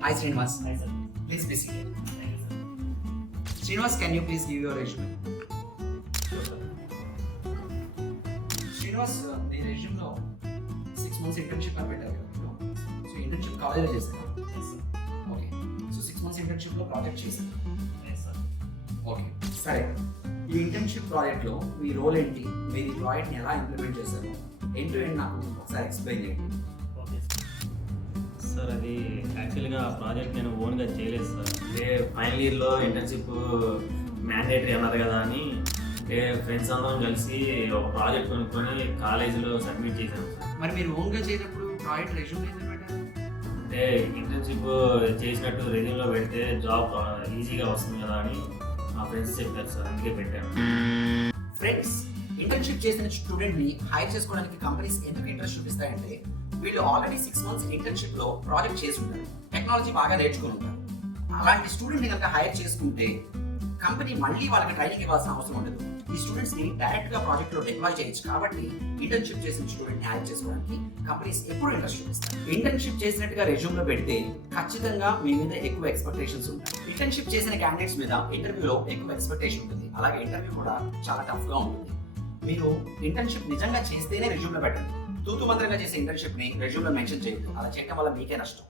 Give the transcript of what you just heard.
Hi Srinivas. Hi, sir. Please be seated. Thank you, sir. Srinivas, can you please give your resume? Srinivas నీ రెజ్యూమ్లో six months internship అని పెట్టారు కదా so internship కాలేజ్లో చేశాను. Okay so six months ఇంటర్న్షిప్లో project చేశాను Yes, sir. Okay సరే ఈ ఇంటర్న్షిప్ ప్రాజెక్ట్లో మీ రోల్ ఏంటి మీరు ఈ ప్రాజెక్ట్ని ఎలా ఇంప్లిమెంట్ చేశారు ఎండ్ టు ఎండ్ నాకు ఒకసారి ఎక్స్ప్లెయిన్ చేయండి ఆ ప్రాజెక్ట్ నేను ఓన్గా చేయలేదు సార్. అంటే ఫైనల్ ఇయర్లో ఇంటర్న్షిప్ మ్యాండేటరీ అన్నారు కదా అని అంటే ఫ్రెండ్స్ అందరం కలిసి ఒక ప్రాజెక్ట్ కొనుక్కొని కాలేజీలో సబ్మిట్ చేశాం సార్. మరి మీరు ఓన్గా చేయనప్పుడు ప్రాజెక్ట్ రెజ్యూమ్ అంటే ఇంటర్న్షిప్ చేసినట్టు రెజ్యూమ్లో పెడితే జాబ్ ఈజీగా వస్తుంది కదా అని మా ఫ్రెండ్స్ చెప్పారు సార్ అందుకే పెట్టాను. ఫ్రెండ్స్ ఇంటర్న్షిప్ చేసిన స్టూడెంట్ని హైర్ చేసుకోవడానికి కంపెనీస్ ఎందుకు ఇంట్రెస్ట్ చూపిస్తాయంటే వీళ్ళు ఆల్రెడీ సిక్స్ మంత్స్ ఇంటర్న్షిప్లో ప్రాజెక్ట్ చేసి ఉంటారు టెక్నాలజీ బాగా నేర్చుకుని ఉంటారు అలాంటి స్టూడెంట్ని కనుక హైర్ చేసుకుంటే కంపెనీ మళ్ళీ వాళ్ళకి ట్రైనింగ్ ఇవ్వాల్సిన అవసరం ఉండదు. ఈ స్టూడెంట్స్ని డైరెక్ట్గా ప్రాజెక్ట్లో డిప్లాయ్ చేయొచ్చు. కాబట్టి ఇంటర్న్షిప్ చేసిన స్టూడెంట్ హైర్ చేసుకోవడానికి కంపెనీస్ ఎప్పుడు ఇంట్రెస్ట్ చూపిస్తాయి ఇంటర్న్షిప్ చేసినట్టుగా రెజ్యూమ్లో పెడితే ఖచ్చితంగా మీ మీద ఎక్కువ ఎక్స్పెక్టేషన్స్ ఉంటాయి. ఇంటర్న్షిప్ చేసిన క్యాండిడేట్స్ మీద ఇంటర్వ్యూలో ఎక్కువ ఎక్స్పెక్టేషన్ ఉంటుంది. అలాగే ఇంటర్వ్యూ కూడా చాలా టఫ్గా ఉంటుంది. మీరు ఇంటర్న్షిప్ నిజంగా చేస్తేనే రెజ్యూమ్లో పెట్టండి. తూతు మంత్రంగా చేసే ఇంటర్న్షిప్ని రెజ్యూమ్లో మెన్షన్ చేయొద్దు. అలా చేయడం వల్ల మీకే నష్టం.